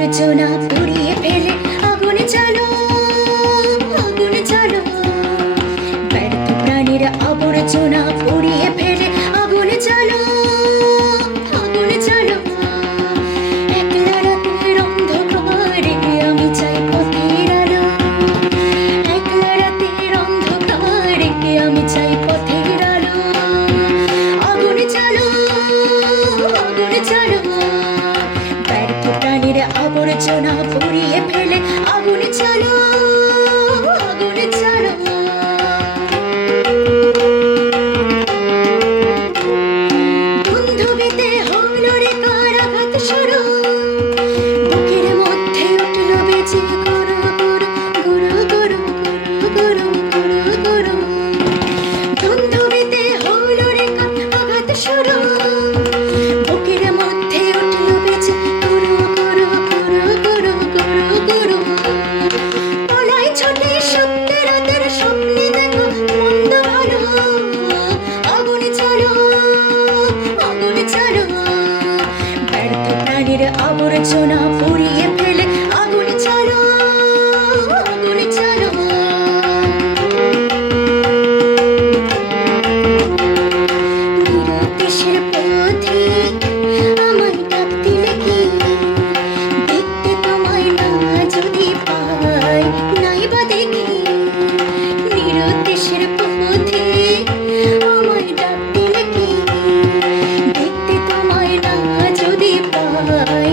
আবর্জনা পুড়িয়ে ফেলে আগুনে চালো, আগুনে চালো। ব্যর্থ প্রাণীর আবর্জনা পুড়িয়ে ফেলে আগুনে চালো, আগুনে চালো। একলা রাতের অন্ধকারে আমি চাই পথের আলো, একলা রাতের অন্ধকারে আমি চাই পথের আলো। আগুনে চালো, আগুনে চালো। ব্যর্থ প্রাণীর আবর্জনা পুড়িয়ে ফেলে আগুনে চালো, আগুনে চালো। বন্ধুবিতে হলো রে কারাঘাত শুরু, বুকের মধ্যে উঠল বেজে গুরু গুরু গুরু গুরু গুরু গুরু গুরু। বন্ধুবিতে হলো রে আঘাত শুরু, বুকের মধ্যে উঠল বেজে গুরু গুরু গুরু গুরু গুরু গুরু। পলাই ছোটে সত্যি রাতের স্বপ্নে দেখো মন্দ ভালো। আগুনে চলো, আগুনে চলো। ব্যর্থ প্রাণীর আবর্জনা পুড়িয়ে ফেলে আগুনে চলো, আগুনে চলো। নিরুদ্দেশের পথিক আমায় ডাক দিলে কি, দেখতে তোমায় না যদি পাই নাই বা দেখি। নিরুদ্দেশের পথিক আমায় ডাক দিলে কি, দেখতে তোমায় না যদি পাই